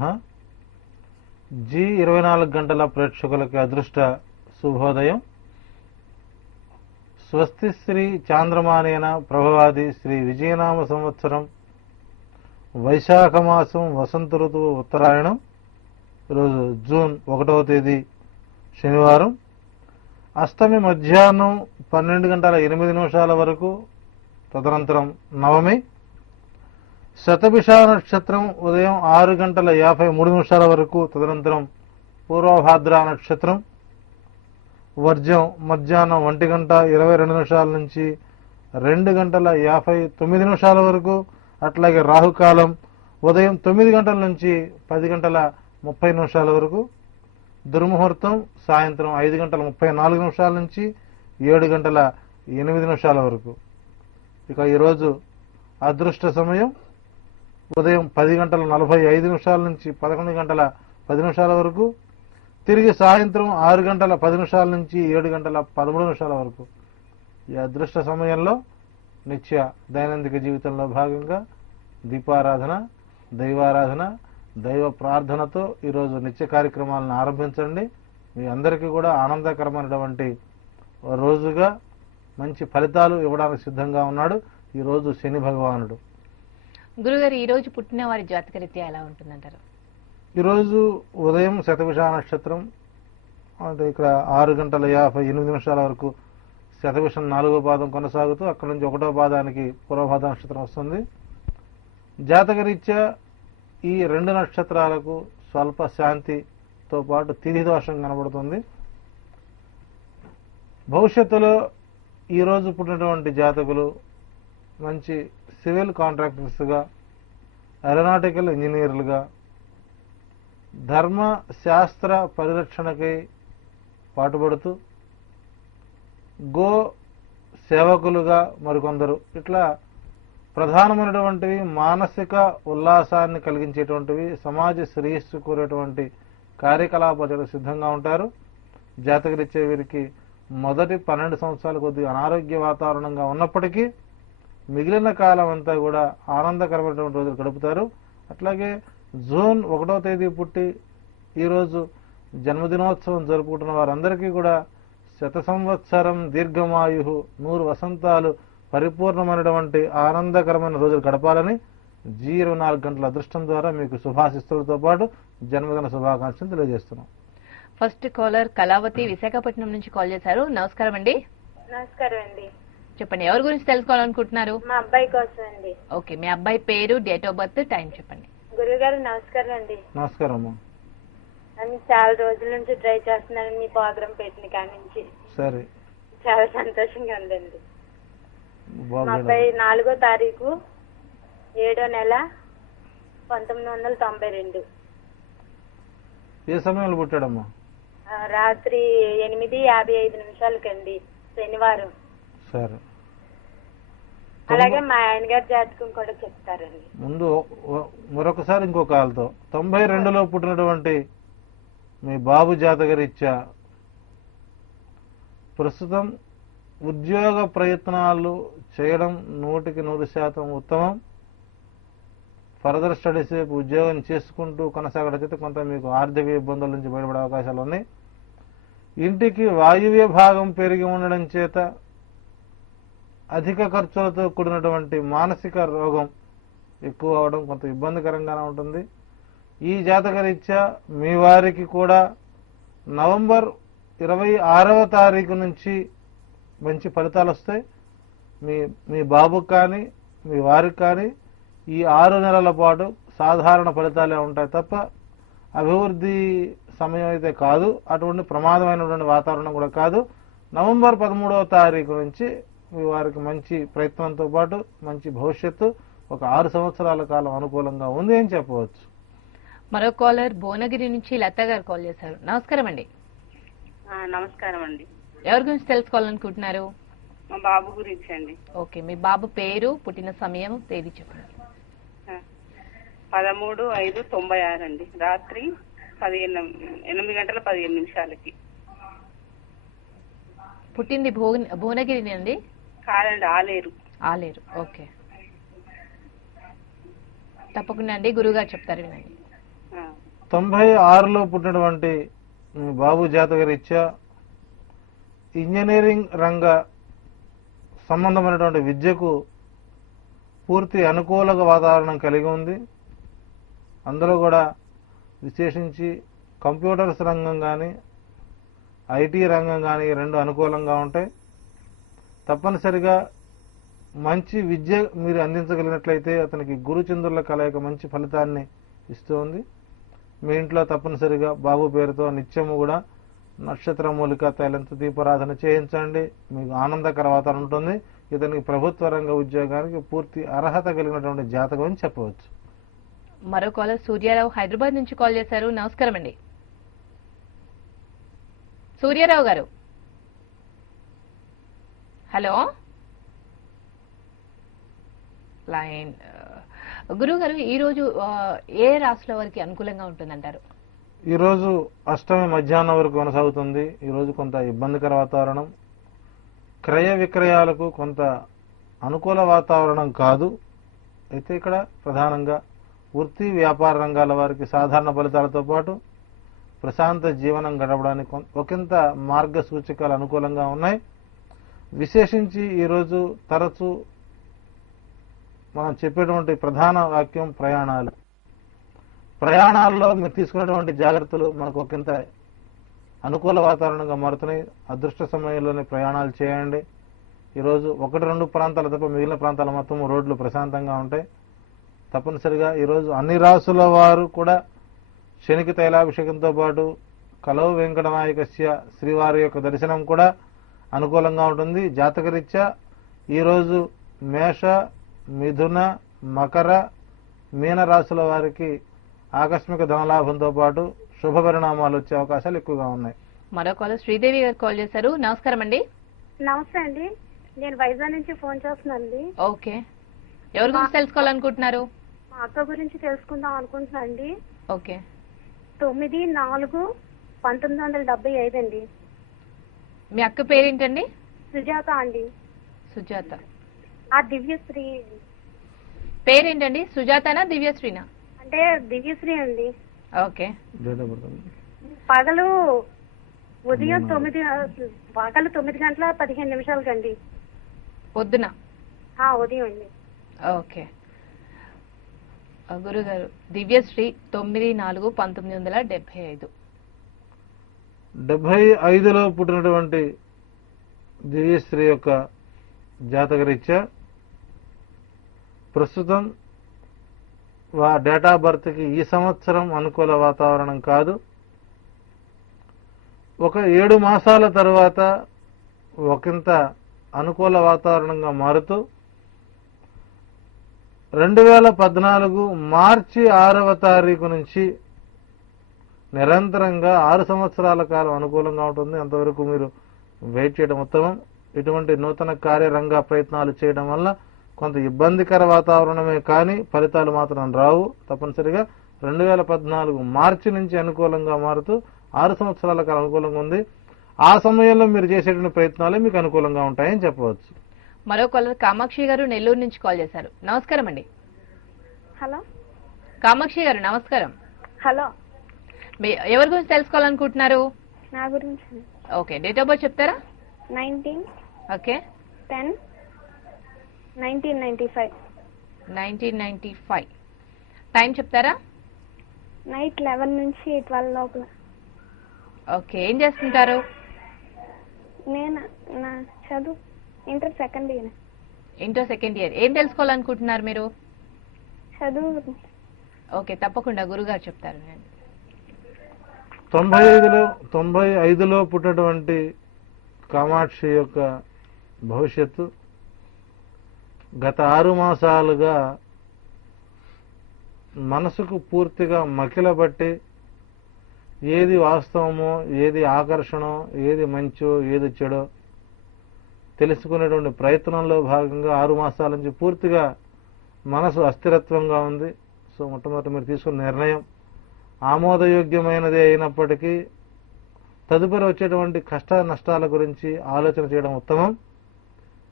నమః. జీ 24 గంటల ప్రేక్షకులకి అదృష్ట శుభోదయం. స్వస్తి శ్రీ చాంద్రమానేన ప్రభవాది శ్రీ విజయనామ సంవత్సరం వైశాఖ మాసం వసంత ఋతువు ఉత్తరాయణం. ఈరోజు జూన్ 1వ తేదీ శనివారం. అష్టమి మధ్యాహ్నం 12:08 వరకు, తదనంతరం నవమి. శతభిష నక్షత్రం ఉదయం 6:53 వరకు, తదనంతరం పూర్వభాద్ర నక్షత్రం. వర్జం మధ్యాహ్నం 1:22 నుంచి 2:59 వరకు. అట్లాగే రాహుకాలం ఉదయం 9 గంటల నుంచి 10:30 వరకు. దుర్ముహూర్తం సాయంత్రం 5:34 నుంచి 7:08 వరకు. ఇక ఈరోజు అదృష్ట సమయం ఉదయం 10:45 నుంచి 11:10 వరకు. తిరిగి సాయంత్రం 6:10 నుంచి 7:13 వరకు. ఈ అదృష్ట సమయంలో నిత్య దైనందిక జీవితంలో భాగంగా దీపారాధన, దైవారాధన, దైవ ప్రార్థనతో ఈరోజు నిత్య కార్యక్రమాలను ఆరంభించండి. మీ అందరికీ కూడా ఆనందకరమైనటువంటి రోజుగా మంచి ఫలితాలు ఇవ్వడానికి సిద్ధంగా ఉన్నాడు ఈరోజు శని భగవానుడు. గురుగారు, ఈ రోజు పుట్టిన వారి జాతకరీత్యా ఎలా ఉంటుందంటారు? ఈరోజు ఉదయం శతభిష నక్షత్రం, అంటే ఇక్కడ 6:58 వరకు శతభిషం 4వ పాదం కొనసాగుతూ అక్కడి నుంచి 1వ పాదానికి పూర్వభాద నక్షత్రం వస్తుంది. జాతకరీత్యా ఈ 2 నక్షత్రాలకు స్వల్ప శాంతితో పాటు తిథి దోషం కనబడుతుంది. భవిష్యత్తులో ఈరోజు పుట్టినటువంటి జాతకులు మంచి సివిల్ కాంట్రాక్టర్స్గా, ఏరోనాటికల్ ఇంజనీర్లుగా, ధర్మ శాస్త్ర పరిరక్షణకై పాటుపడుతూ, గో సేవకులుగా మరికొందరు, ఇట్లా ప్రధానమైనటువంటివి మానసిక ఉల్లాసాన్ని కలిగించేటువంటివి, సమాజ శ్రేయస్సు కోరేటువంటి కార్యకలాపాలు సిద్ధంగా ఉంటారు. జాతకరీత్యా వీరికి మొదటి 12 సంవత్సరాలు కొద్దిగా అనారోగ్య వాతావరణంగా ఉన్నప్పటికీ మిగిలిన కాలం అంతా కూడా ఆనందకరమైనటువంటి రోజులు గడుపుతారు. అట్లాగే జూన్ 1వ తేదీ పుట్టి ఈరోజు జన్మదినోత్సవం జరుపుకుంటున్న వారందరికీ కూడా శత సంవత్సరం దీర్ఘమాయు, 100 వసంతాలు పరిపూర్ణమైనటువంటి ఆనందకరమైన రోజులు గడపాలని జీ 24 గంటల అదృష్టం ద్వారా మీకు శుభాశిస్తులతో పాటు జన్మదిన శుభాకాంక్షలు తెలియజేస్తున్నాం. ఫస్ట్ కాలర్ కళావతి విశాఖపట్నం నుంచి కాల్ చేశారు. నమస్కారం అండి. నమస్కారం అండి. చెప్పండి, ఎవరి గురించి తెలుసుకోవాలనుకుంటున్నారు? మా అబ్బాయి కోసం అండి. ఓకే, మీ అబ్బాయి పేరు, డేట్ ఆఫ్ బర్త్, టైం చెప్పండి. గురుగారు నమస్కారం అండి. నమస్కారం అమ్మా. నేను చాలా రోజుల నుంచి ట్రై చేస్తున్నాను మీ ప్రోగ్రామ్ పెట్టిన కాడి నుంచి. సరే, చాలా సంతోషంగా ఉందండి. మా బాగుంది. అబ్బాయి 4వ తారీఖు 7వ నెల 1992 ఏ సమయంలో పుట్టాడమ్మా? రాత్రి 8:55 శనివారం. సరే, అలాగే మా ఆయన గారి జాతకం కూడా చెప్తారండి. ముందు మరొకసారి ఇంకో కాల్తో 92లో పుట్టినటువంటి మీ బాబు జాతకరీత్యా ప్రస్తుతం ఉద్యోగ ప్రయత్నాలు చేయడం 100% ఉత్తమం. ఫర్దర్ స్టడీస్ వైపు ఉద్యోగం చేసుకుంటూ కొనసాగడం చేత కొంత మీకు ఆర్థిక ఇబ్బందుల నుంచి బయటపడే అవకాశాలు ఉన్నాయి. ఇంటికి వాయువ్య భాగం పెరిగి ఉండడం చేత అధిక ఖర్చులతో కూడినటువంటి మానసిక రోగం ఎక్కువ అవడం కొంత ఇబ్బందికరంగానే ఉంటుంది. ఈ జాతకరీత్యా మీ వారికి కూడా నవంబర్ 26వ తారీఖు నుంచి మంచి ఫలితాలు వస్తాయి. మీ బాబుకి కానీ మీ వారికి కానీ ఈ 6 నెలల పాటు సాధారణ ఫలితాలే ఉంటాయి తప్ప అభివృద్ధి సమయం అయితే కాదు, అటువంటి ప్రమాదమైనటువంటి వాతావరణం కూడా కాదు. నవంబర్ 13వ తారీఖు నుంచి మీ వారికి మంచి ప్రయత్నంతో పాటు మంచి భవిష్యత్తు, ఒక 6 సంవత్సరాల కాలం అనుకూలంగా ఉంది అని చెప్పవచ్చు. మరో కాలర్ భువనగిరి నుంచి లత గారు కాల్ చేశారు. నమస్కారం అండి. నమస్కారం అండి. ఎవరి గురించి తెలుసుకోవాలనుకుంటున్నారు? మా బాబు గురించి అండి. ఓకే, మీ బాబు పేరు, పుట్టిన సమయం, తేదీ చెప్పండి. 13/5/96 అండి. రాత్రి 8:15 పుట్టింది భువనగిరి అండి? కాదండి, ఆలేరు. ఆలేరు. ఓకే, తప్పకుండా అండి, గురుగారు చెప్తారు వినండి. ఆ. 96లో పుట్టినటువంటి మీ బాబు జాతక రీత్యా ఇంజనీరింగ్ రంగ సంబంధమైనటువంటి విద్యకు పూర్తి అనుకూల వాతావరణం కలిగి ఉంది. అందులో కూడా విశేషించి కంప్యూటర్స్ రంగం కానీ ఐటీ రంగం కానీ రెండు అనుకూలంగా ఉంటాయి. తప్పనిసరిగా మంచి విద్య మీరు అందించగలిగినట్లయితే అతనికి గురుచంద్రుల కలయిక మంచి ఫలితాన్ని ఇస్తుంది. మీ ఇంట్లో తప్పనిసరిగా బాబు పేరుతో నిత్యము కూడా నక్షత్ర మూలిక తైలంతో దీపారాధన చేయించండి. మీకు ఆనందకర వాతావరణం ఉంటుంది. ఇతనికి ప్రభుత్వ రంగ ఉద్యోగానికి పూర్తి అర్హత కలిగినటువంటి జాతకం అని చెప్పవచ్చు. మరో కాలర్ సూర్యారావు హైదరాబాద్ నుంచి కాల్ చేశారు. నమస్కారం అండి సూర్యారావు గారు. Hello line. గురువు గారు, ఈ రోజు ఏ రాశుల వారికి అనుకూలంగా ఉంటుందంటారు? ఈరోజు అష్టమి మధ్యాహ్నం వరకు కొనసాగుతుంది. ఈరోజు కొంత ఇబ్బందికర వాతావరణం, క్రయ విక్రయాలకు కొంత అనుకూల వాతావరణం కాదు. అయితే ఇక్కడ ప్రధానంగా వృత్తి వ్యాపార రంగాల వారికి సాధారణ ఫలితాలతో పాటు ప్రశాంత జీవనం గడపడానికి ఒకంత మార్గ సూచికలు అనుకూలంగా ఉన్నాయి. విశేషించి ఈరోజు తరచూ మనం చెప్పేటువంటి ప్రధాన వాక్యం ప్రయాణాలు. ప్రయాణాల్లో మీరు తీసుకున్నటువంటి జాగ్రత్తలు మనకు ఒకంత అనుకూల వాతావరణంగా మారుతున్నాయి. అదృష్ట సమయంలోనే ప్రయాణాలు చేయండి. ఈరోజు 1-2 ప్రాంతాలు తప్ప మిగిలిన ప్రాంతాల మొత్తం రోడ్లు ప్రశాంతంగా ఉంటాయి. తప్పనిసరిగా ఈరోజు అన్ని రాసుల వారు కూడా శనికి తైలాభిషేకంతో పాటు కలవు వెంకటనాయకస్య శ్రీవారి యొక్క దర్శనం కూడా అనుకూలంగా ఉంటుంది. జాతకరీత్యా ఈరోజు మేష, మిథున, మకర, మీన రాశుల వారికి ఆకస్మిక ధనలాభంతో పాటు శుభ పరిణామాలు వచ్చే అవకాశాలు ఎక్కువగా ఉన్నాయి. మరో కాలర్ శ్రీదేవి గారు కాల్ చేశారు. నమస్కారం అండి. నమస్తే అండి, నేను వైజాగ్ నుంచి ఫోన్ చేస్తున్నానండి. ఓకే, ఎవరి గురించి తెలుసుకోవాలనుకుంటున్నారు? మా అక్క గురించి తెలుసుకుందాం అనుకుంటున్నా అండి. ఓకే. 9/4/1975 అండి. మీ అక్క పేరేంటండి? సుజాత అండి. సుజాత. ఆ దివ్యశ్రీ పేరేంటండి? సుజాతనా దివ్యశ్రీనా? అంటే దివ్యశ్రీ అండి. ఓకే. డేట్ ఆఫ్ బర్త్ అండి. పగలు ఉదయం 9:15 కండి. పొద్దున? ఉదయం అండి. ఓకే. గురుగారు, దివ్యశ్రీ 9/4/1975. 75లో పుట్టినటువంటి దివ్యశ్రీ యొక్క జాతకరీత్యా ప్రస్తుతం డేట్ ఆఫ్ బర్త్ కి ఈ సంవత్సరం అనుకూల వాతావరణం కాదు. ఒక 7 మాసాల తర్వాత ఒకంత అనుకూల వాతావరణంగా మారుతూ 2014 మార్చి 6వ తారీఖు నుంచి నిరంతరంగా 6 సంవత్సరాల కాలం అనుకూలంగా ఉంటుంది. అంతవరకు మీరు వెయిట్ చేయడం ఉత్తమం. ఇటువంటి నూతన కార్యరంగ ప్రయత్నాలు చేయడం వల్ల కొంత ఇబ్బందికర వాతావరణమే కానీ ఫలితాలు మాత్రం రావు. తప్పనిసరిగా 2014 మార్చి నుంచి అనుకూలంగా మారుతూ 6 సంవత్సరాల కాలం అనుకూలంగా ఉంది. ఆ సమయంలో మీరు చేసేటువంటి ప్రయత్నాలే మీకు అనుకూలంగా ఉంటాయని చెప్పవచ్చు. మరో కాలర్ కామాక్షి గారు నెల్లూరు నుంచి కాల్ చేశారు. నమస్కారం అండి. హలో కామాక్షి గారు నమస్కారం. హలో, ఎవరి గురించి తెలుసుకోవాలనుకుంటున్నారు? నా గురించి. ఓకే, డేట్ ఆఫ్ బర్త్ చెప్తారా? 19 ఓకే. 10 1995. 1995. టైం చెప్తారా? నైట్ 11 నుంచి 12 లోపల. ఓకే, ఏం చేస్తుంటారు? నేను నా చదువు inter second year. Inter second year. ఏం తెలుసుకోవాలనుకుంటున్నారు మీరు? చదువు. ఓకే, తప్పకుండా గురుగారు చెప్తారు. 95లో పుట్టినటువంటి కామాక్షి యొక్క భవిష్యత్తు గత 6 మాసాలుగా మనసుకు పూర్తిగా మకిలబట్టి ఏది వాస్తవమో, ఏది ఆకర్షణో, ఏది మంచో, ఏది చెడో తెలుసుకునేటువంటి ప్రయత్నంలో భాగంగా 6 మాసాల నుంచి పూర్తిగా మనసు అస్థిరత్వంగా ఉంది. సో మొట్టమొదటి మీరు తీసుకున్న నిర్ణయం ఆమోదయోగ్యమైనదే అయినప్పటికీ తదుపరి వచ్చేటువంటి కష్ట నష్టాల గురించి ఆలోచన చేయడం ఉత్తమం.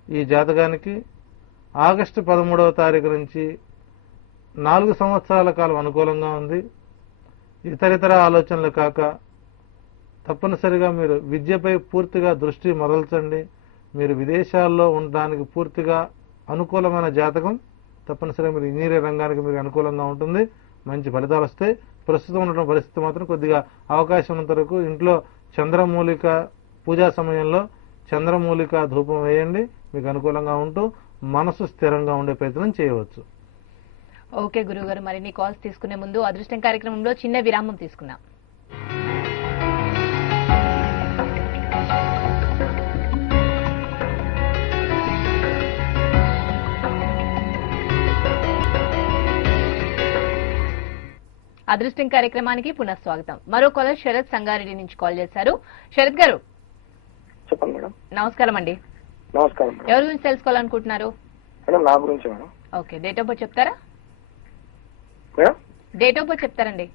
ఈ జాతకానికి ఆగస్టు 13వ తారీఖు నుంచి 4 సంవత్సరాల కాలం అనుకూలంగా ఉంది. ఇతరితర ఆలోచనలు కాక తప్పనిసరిగా మీరు విద్యపై పూర్తిగా దృష్టి మరల్చండి. మీరు విదేశాల్లో ఉండడానికి పూర్తిగా అనుకూలమైన జాతకం. తప్పనిసరిగా మీరు ఇంజనీరింగ్ రంగానికి మీకు అనుకూలంగా ఉంటుంది. మంచి ఫలితాలు వస్తాయి. ప్రస్తుతం ఉన్న పరిస్థితి మాత్రం కొద్దిగా అవకాశం ఉన్నంత వరకు ఇంట్లో చంద్రమూలిక పూజా సమయంలో చంద్రమూలిక ధూపం వేయండి. మీకు అనుకూలంగా ఉంటూ మనసు స్థిరంగా ఉండే ప్రయత్నం చేయవచ్చు. ఓకే గురుగారు, మరిన్ని కాల్స్ తీసుకునే ముందు అదృష్టం కార్యక్రమంలో చిన్న విరామం తీసుకుందాం. అదృష్టం కార్యక్రమానికి పునఃస్వాగతం. మరో కాలర్ శరత్ సంగారెడ్డి నుంచి కాల్ చేశారు. శరత్ గారు చెప్పండి మేడం. నమస్కారం అండి. నమస్కారం మేడం. ఎవరి గురించి తెలుసుకోవాలనుకుంటున్నారు? మేడం నా గురించి madam. Okay, date of birth చెప్తారా? మేడం డేట్ ఆఫ్ బర్త్ చెప్తారండి.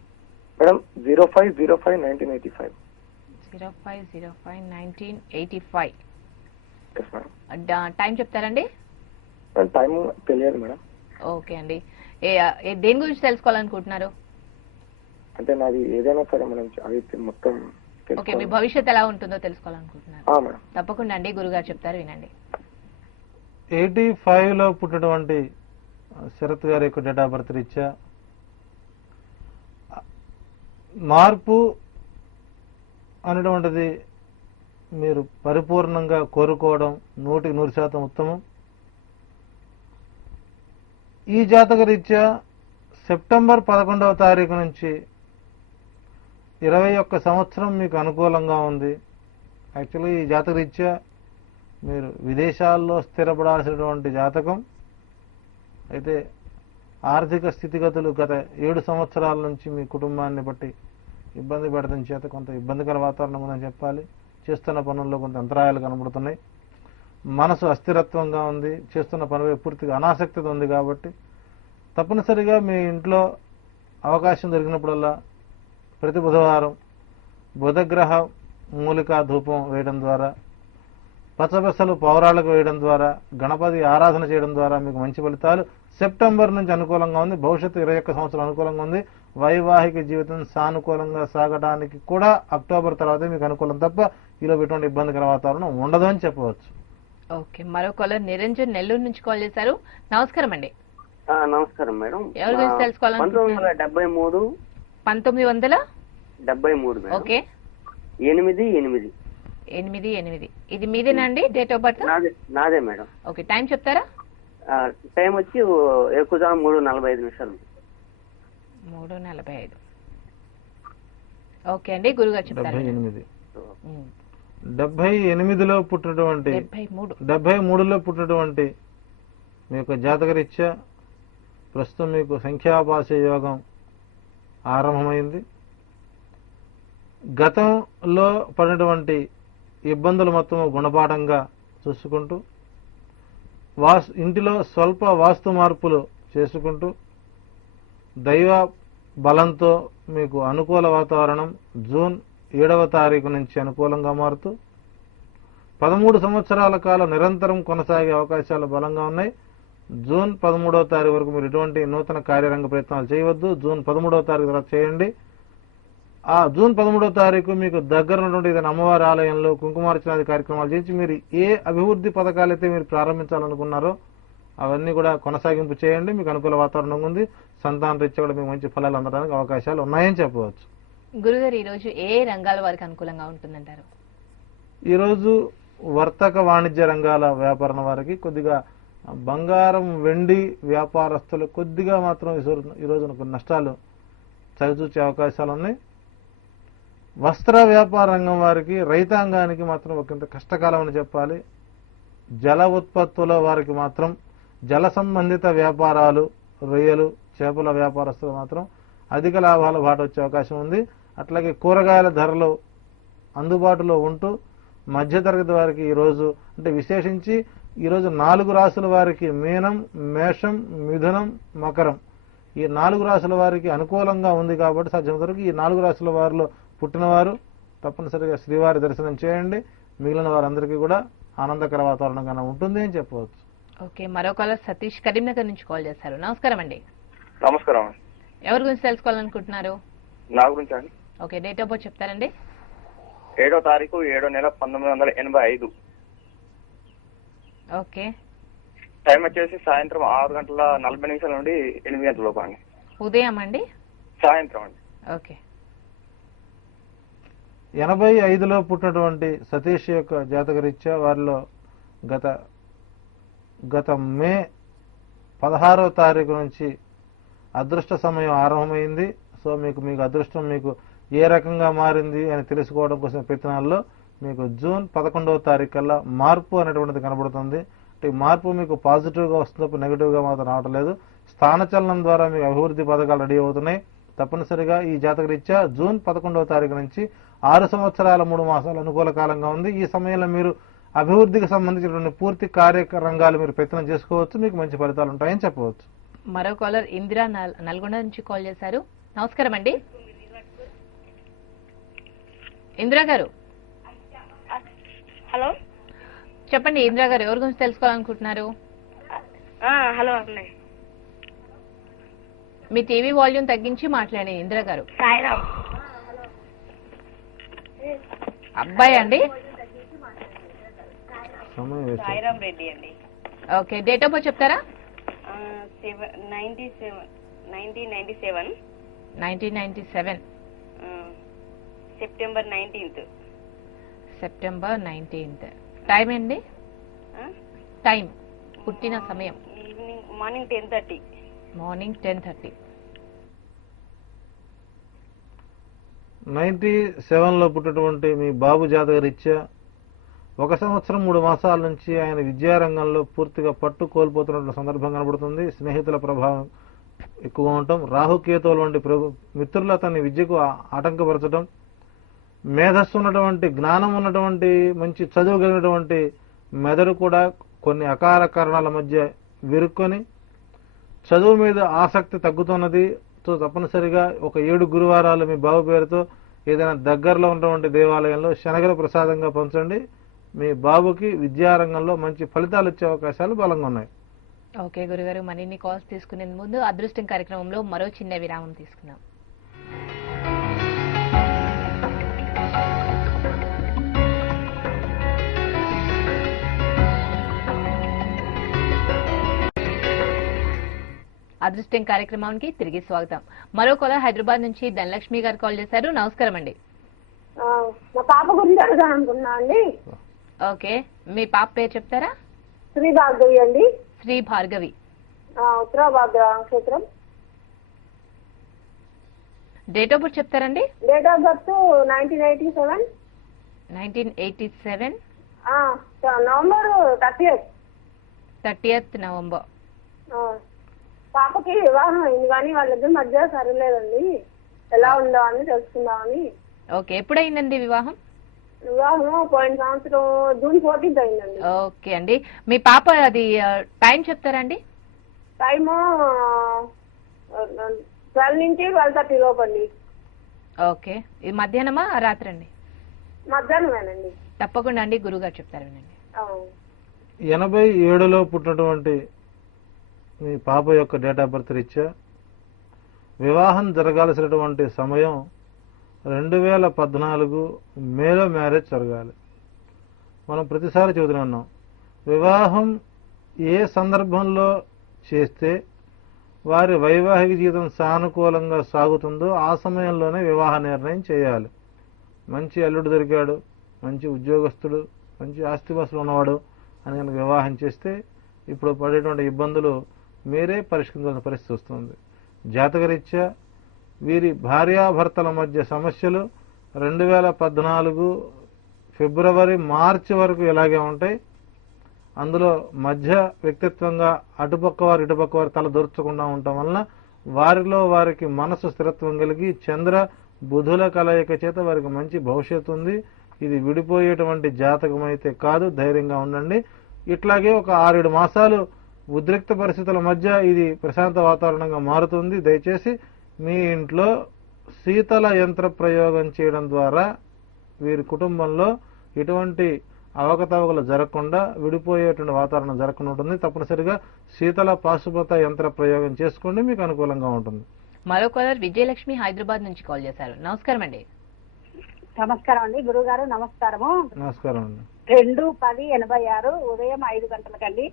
మేడం 05/05/1985. 05/05/1985. Yes madam. టైం చెప్తారండి? మేడం టైం తెలియదు మేడం. ఓకే అండి. దేని గురించి తెలుసుకోవాలనుకుంటున్నారు? అంటే నాది ఏదైనా సరే మేడం, అది మొత్తం ఓకే, మీ భవిష్యత్ ఎలా ఉంటుందో తెలుసుకోవాలనుకుంటున్నారు? మేడం. తప్పకుండా అండి, గురుగారు చెప్తారు, వినండి. 85లో పుట్టినటువంటి శరత్ గారి యొక్క డేట్ ఆఫ్ బర్త్ రీత్యా మార్పు అనేటువంటిది మీరు పరిపూర్ణంగా కోరుకోవడం 100% ఉత్తమం. ఈ జాతక రీత్యా సెప్టెంబర్ 11వ తారీఖు నుంచి 21 సంవత్సరం మీకు అనుకూలంగా ఉంది. యాక్చువల్లీ ఈ జాతక రీత్యా మీరు విదేశాల్లో స్థిరపడాల్సినటువంటి జాతకం. అయితే ఆర్థిక స్థితిగతులు గత 7 సంవత్సరాల నుంచి మీ కుటుంబాన్ని బట్టి ఇబ్బంది పెడతం చేత కొంత ఇబ్బందికర వాతావరణం ఉందని చెప్పాలి. చేస్తున్న పనుల్లో కొంత అంతరాయాలు కనబడుతున్నాయి. మనసు అస్థిరత్వంగా ఉంది. చేస్తున్న పనిపై పూర్తిగా అనాసక్తి ఉంది. కాబట్టి తప్పనిసరిగా మీ ఇంట్లో అవకాశం దొరికినప్పుడల్లా ప్రతి బుధవారం బుధగ్రహ మూలికా ధూపం వేయడం ద్వారా, పచ్చబెసలు పౌరాలకు వేయడం ద్వారా, గణపతి ఆరాధన చేయడం ద్వారా మీకు మంచి ఫలితాలు సెప్టెంబర్ నుంచి అనుకూలంగా ఉంది. భవిష్యత్తు 21 సంవత్సరాలు అనుకూలంగా ఉంది. వైవాహిక జీవితం సానుకూలంగా సాగడానికి కూడా అక్టోబర్ తర్వాతే మీకు అనుకూలం తప్ప ఈలో ఎటువంటి ఇబ్బందికర వాతావరణం ఉండదు అని చెప్పవచ్చు. ఓకే, మరో కాలర్ నిరంజన్ నెల్లూరు నుంచి కాల్ చేశారు. నమస్కారం అండి. నమస్కారం మేడం. ఎవరి గురించి తెలుసుకోవాలనుకుంటున్నారు? 1973. ఓకే, 8/8. ఇది మీదేనా అండి డేట్ ఆఫ్ బర్త్? నాదే మేడం. ఓకే, టైం చెప్తారా? టైం వచ్చి ఎక్కువ 3:45. 3:45. ఓకే అండి, గురుగారు చెప్తారు. 78లో పుట్టినటువంటి 73లో పుట్టినటువంటి మీ యొక్క జాతకరీత్యా ప్రస్తుతం మీకు సంఖ్యాపాశ యోగం ఆరంభమైంది. గతంలో పడినటువంటి ఇబ్బందులు మొత్తం గుణపాఠంగా చూసుకుంటూ ఇంటిలో స్వల్ప వాస్తు మార్పులు చేసుకుంటూ దైవ బలంతో మీకు అనుకూల వాతావరణం జూన్ 7వ తారీఖు నుంచి అనుకూలంగా మారుతూ 13 సంవత్సరాల కాలం నిరంతరం కొనసాగే అవకాశాలు బలంగా ఉన్నాయి. జూన్ 13వ తారీఖు వరకు మీరు ఎటువంటి నూతన కార్యరంగ ప్రయత్నాలు చేయవద్దు. జూన్ 13వ తారీఖు తర్వాత చేయండి. ఆ జూన్ 13వ తారీఖు మీకు దగ్గర ఉన్నటువంటి ఏదైనా అమ్మవారి ఆలయంలో కుంకుమార్చనాది కార్యక్రమాలు చేసి మీరు ఏ అభివృద్ధి పథకాలైతే మీరు ప్రారంభించాలనుకున్నారో అవన్నీ కూడా కొనసాగింపు చేయండి. మీకు అనుకూల వాతావరణం ఉంది. సంతాన రీత్యా కూడా మీకు మంచి ఫలాలు అందడానికి అవకాశాలు ఉన్నాయని చెప్పవచ్చు. గురుగారు, ఈ రోజు ఏ రంగాల వారికి అనుకూలంగా ఉంటుందంటారు? ఈరోజు వర్తక వాణిజ్య రంగాల వ్యాపారం వారికి కొద్దిగా బంగారం వెండి వ్యాపారస్తులు కొద్దిగా మాత్రం ఈరోజు కొన్ని నష్టాలు చవిచూచే అవకాశాలు ఉన్నాయి. వస్త్ర వ్యాపార రంగం వారికి రైతాంగానికి మాత్రం ఒకంత కష్టకాలం అని చెప్పాలి. జల ఉత్పత్తుల వారికి మాత్రం జల సంబంధిత వ్యాపారాలు రొయ్యలు చేపల వ్యాపారస్తులు మాత్రం అధిక లాభాల బాట వచ్చే అవకాశం ఉంది. అట్లాగే కూరగాయల ధరలు అందుబాటులో ఉంటూ మధ్యతరగతి వారికి ఈరోజు అంటే విశేషించి ఈరోజు 4 రాశుల వారికి మీనం, మేషం, మిథునం, మకరం ఈ 4 రాశుల వారికి అనుకూలంగా ఉంది. కాబట్టి సాధ్యమైనంత వరకు ఈ 4 రాశుల వారిలో పుట్టినవారు తప్పనిసరిగా శ్రీవారి దర్శనం చేయండి. మిగిలిన వారందరికీ కూడా ఆనందకర వాతావరణంగా ఉంటుంది అని చెప్పవచ్చు. ఓకే, మరో కాలర్ సతీష్ కరీంనగర్ నుంచి కాల్ చేశారు. నమస్కారం అండి. నమస్కారం. ఎవరి గురించి తెలుసుకోవాలనుకుంటున్నారు? నా గురించి అండి. ఓకే, డేట్ ఆఫ్ బర్త్ చెప్తారండి? 7వ తారీఖు 7వ నెల 1985. ఓకే. టైం వచ్చేసి సాయంత్రం 6:40 నుండి 8 గంటల లోపు అండి. ఉదయం అండి? సాయంత్రం అండి. ఓకే. 85లో పుట్టినటువంటి సతీష్ యొక్క జాతకరీత్యా వారిలో గత మే 16వ తారీఖు నుంచి అదృష్ట సమయం ఆరంభమైంది. సో మీకు అదృష్టం మీకు ఏ రకంగా మారింది అని తెలుసుకోవడం కోసం ప్రయత్నాల్లో మీకు జూన్ 11వ తారీఖు కల్లా మార్పు అనేటువంటిది కనబడుతుంది. అంటే ఈ మార్పు మీకు పాజిటివ్గా వస్తున్నప్పుడు నెగిటివ్గా మాత్రం రావటం లేదు. స్థానచలనం ద్వారా మీకు అభివృద్ధి పథకాలు రెడీ అవుతున్నాయి. తప్పనిసరిగా ఈ జాతకరీత్యా జూన్ 11వ తారీఖు నుంచి 6 సంవత్సరాల 3 మాసాలు అనుకూల కాలంగా ఉంది. ఈ సమయంలో మీరు అభివృద్ధికి సంబంధించినటువంటి పూర్తి కార్యరంగాలు మీరు ప్రయత్నం చేసుకోవచ్చు. మీకు మంచి ఫలితాలు ఉంటాయని చెప్పవచ్చు. మరో కాలర్ ఇందిరా నల్గొండ నుంచి కాల్ చేశారు. నమస్కారం అండి ఇందిరా గారు. హలో చెప్పండి ఇందిరా గారు, ఎవరి గురించి తెలుసుకోవాలనుకుంటున్నారు? హలో అన్నయ్య. మీ టీవీ వాల్యూమ్ తగ్గించి మాట్లాడండి ఇందిరా గారు. సాయిరామ్. అబ్బాయి అండి? సమయం వేస్ట్. సాయిరామ్ రెడ్డి అండి. ఓకే, డేట్ ఆఫ్ బర్త్ చెప్తారా? 1997 1997 September 19th. September 19th. Time అండి? టైం, పుట్టిన సమయం? మార్నింగ్ 10:30. మార్నింగ్ 10:30. 97లో పుట్టినటువంటి మీ బాబు జాతకరీత్యా 1 సంవత్సరం 3 మాసాల నుంచి ఆయన విద్యారంగంలో పూర్తిగా పట్టు కోల్పోతున్న సందర్భం కనబడుతుంది. స్నేహితుల ప్రభావం ఎక్కువ ఉండటం, రాహుకేతువుల వంటి మిత్రులు అతని విద్యకు ఆటంకపరచడం, మేధస్సు ఉన్నటువంటి జ్ఞానం ఉన్నటువంటి మంచి చదువు కలిగినటువంటి మెదడు కూడా కొన్ని అకార కారణాల మధ్య విరుక్కొని చదువు మీద ఆసక్తి తగ్గుతున్నది. సో తప్పనిసరిగా ఒక 7 గురువారాలు మీ బాబు పేరుతో ఏదైనా దగ్గరలో ఉన్నటువంటి దేవాలయంలో శనగల ప్రసాదంగా పంచండి. మీ బాబుకి విద్యారంగంలో మంచి ఫలితాలు వచ్చే అవకాశాలు బలంగా ఉన్నాయి. ఓకే గురుగారు, మరిన్ని కాల్స్ తీసుకునే ముందు అదృష్టం కార్యక్రమంలో మరో చిన్న విరామం తీసుకుందాం. అదృష్టం కార్యక్రమానికి తిరిగి స్వాగతం. మరో కాలర్ హైదరాబాద్ నుంచి ధనలక్ష్మి గారు కాల్ చేశారు. నమస్కారం అండి. మా పాప గురించి అడగాలనుకున్నా అండి. ఓకే, మీ పాప పేరు చెప్తారా? శ్రీ భార్గవి అండి. శ్రీ భార్గవి. ఉత్తరాభాద్ర నక్షత్రం. డేట్ ఆఫ్ బర్త్ చెప్తారండి? Date of birth 1987. 1987 November 30th November. పాపకి వివాహం అయింది కానీ వాళ్ళిద్దరి మధ్య సరిలేదండి. ఎలా ఉందో అని తెలుసుకుందామని. ఓకే, ఎప్పుడైందండి వివాహం? వివాహం పోయిన సంవత్సరం జూన్ 14th అయిందండి. ఓకే అండి, మీ పాప అది టైం చెప్తారండి? టైము 12 నుంచి 12:30 లోపు అండి. ఓకే, ఇది మధ్యాహ్నమా రాత్రి అండి? మధ్యాహ్నమేనండి. తప్పకుండా అండి, గురుగారు చెప్తారు వినండి. 87లో పుట్టినటువంటి మీ పాప యొక్క డేట్ ఆఫ్ బర్త్ రీత్యా వివాహం జరగాల్సినటువంటి సమయం 2014 మేలో మ్యారేజ్ జరగాలి. మనం ప్రతిసారి చెబుతూనే ఉన్నాం, వివాహం ఏ సందర్భంలో చేస్తే వారి వైవాహిక జీవితం సానుకూలంగా సాగుతుందో ఆ సమయంలోనే వివాహ నిర్ణయం చేయాలి. మంచి అల్లుడు దొరికాడు, మంచి ఉద్యోగస్తుడు, మంచి ఆస్తిపాస్తులు ఉన్నవాడు అని కనుక వివాహం చేస్తే ఇప్పుడు పడేటువంటి ఇబ్బందులు మీరే పరిష్కరించాల్సిన పరిస్థితి వస్తుంది. జాతకరీత్యా వీరి భార్యాభర్తల మధ్య సమస్యలు 2014 ఫిబ్రవరి మార్చి వరకు ఇలాగే ఉంటాయి. అందులో మధ్య వ్యక్తిత్వంగా అటుపక్క వారు ఇటుపక్క వారు తల దొరచకుండా ఉండటం వలన వారిలో వారికి మనసు స్థిరత్వం కలిగి చంద్ర బుధుల కలయిక చేత వారికి మంచి భవిష్యత్తు ఉంది. ఇది విడిపోయేటువంటి జాతకం అయితే కాదు, ధైర్యంగా ఉండండి. ఇట్లాగే ఒక 6-7 మాసాలు ఉద్రిక్త పరిస్థితుల మధ్య ఇది ప్రశాంత వాతావరణంగా మారుతుంది. దయచేసి మీ ఇంట్లో శీతల యంత్ర ప్రయోగం చేయడం ద్వారా వీరి కుటుంబంలో ఎటువంటి అవకతవకలు జరగకుండా విడిపోయేటువంటి వాతావరణం జరగకుండా ఉంటుంది. తప్పనిసరిగా శీతల పాశుపత యంత్ర ప్రయోగం చేసుకోండి, మీకు అనుకూలంగా ఉంటుంది. మరో కాలర్ విజయలక్ష్మి హైదరాబాద్ నుంచి కాల్ చేశారు. నమస్కారం అండి. నమస్కారం అండి గురువు గారు. నమస్కారము. నమస్కారం అండి. 2/10/86 ఉదయం 5 గంటలకండి.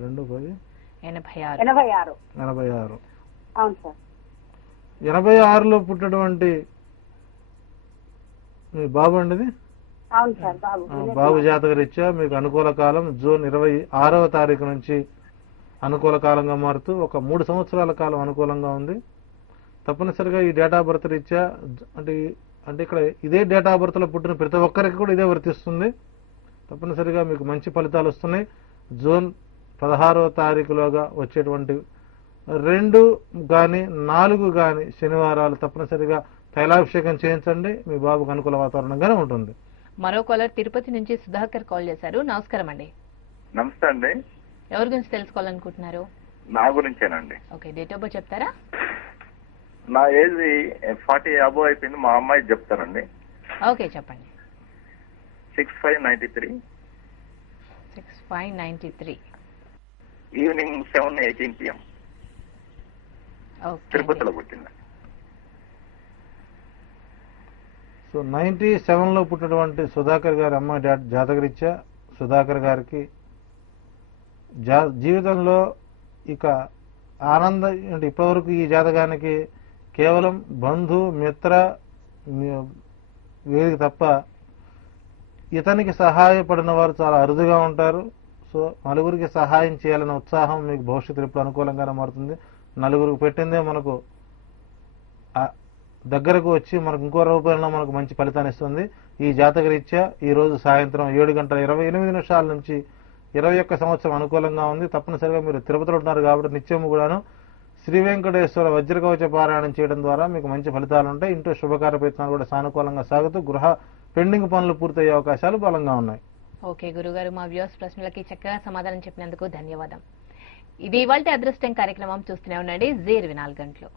2/10/86. 86. అవును సార్. 86లో పుట్టినటువంటి మీ బాబు అండి ఇది? అవును సార్. బాబు బాబు జాతక రీత్యా మీకు అనుకూల కాలం జూన్ 26వ తారీఖు నుంచి అనుకూల కాలంగా మారుతూ ఒక 3 సంవత్సరాల కాలం అనుకూలంగా ఉంది. తప్పనిసరిగా ఈ డేట్ ఆఫ్ బర్త్ రీత్యా అంటే ఇక్కడ ఇదే డేట్ ఆఫ్ బర్త్ లో పుట్టిన ప్రతి ఒక్కరికి కూడా ఇదే వర్తిస్తుంది. తప్పనిసరిగా మీకు మంచి ఫలితాలు వస్తున్నాయి. జూన్ 16వ తారీఖులోగా వచ్చేటువంటి 2 గాని 4 గాని శనివారాలు తప్పనిసరిగా తైలాభిషేకం చేయించండి. మీ బాబుకు అనుకూల వాతావరణంగానే ఉంటుంది. మరో కాలర్ తిరుపతి నుంచి సుధాకర్ కాల్ చేశారు. నమస్కారం అండి. నమస్తే అండి. ఎవరి గురించి తెలుసుకోవాలనుకుంటున్నారు? నా గురించేనండి. ఓకే, డేట్ ఆఫ్ బర్త్ చెప్తారా? నా ఏజ్ 40 అబోవ్ అయిపోయింది. మా అమ్మాయి చెప్తానండి. ఓకే, చెప్పండి. 6/5/93 6/5/93 ఈవినింగ్ 7:18 PM తిరుపతిలో పుట్టింది. సో 97లో పుట్టినటువంటి సుధాకర్ గారి అమ్మాయి జాతకరీత్యా సుధాకర్ గారికి జీవితంలో ఇక ఆనందం అంటే ఇప్పటివరకు ఈ జాతకానికి కేవలం బంధు మిత్ర వీరికి తప్ప ఇతనికి సహాయపడిన వారు చాలా అరుదుగా ఉంటారు. సో నలుగురికి సహాయం చేయాలనే ఉత్సాహం మీకు భవిష్యత్తు ఎప్పుడు అనుకూలంగానే మారుతుంది. నలుగురికి పెట్టిందే మనకు దగ్గరకు వచ్చి మనకు ఇంకో రూపంలో మనకు మంచి ఫలితాన్ని ఇస్తుంది. ఈ జాతక రీత్యా ఈ రోజు సాయంత్రం 7:28 నుంచి 21 సంవత్సరం అనుకూలంగా ఉంది. తప్పనిసరిగా మీరు తిరుపతిలో ఉంటున్నారు కాబట్టి నిత్యము కూడాను శ్రీ వెంకటేశ్వర వజ్రకవచ పారాయణం చేయడం ద్వారా మీకు మంచి ఫలితాలు ఉంటాయి. ఇంట్లో శుభకార్య ప్రయత్నాలు కూడా సానుకూలంగా సాగుతూ గృహ పెండింగ్ పనులు పూర్తయ్యే అవకాశాలు బలంగా ఉన్నాయి. ఓకే గురుగారు, మా వ్యూవర్స్ ప్రశ్నలకి చక్కగా సమాధానం చెప్పినందుకు ధన్యవాదం. ఇది ఇవాల్టి అదృష్టం కార్యక్రమం. చూస్తూనే ఉండండి Zee 24 గంటలు.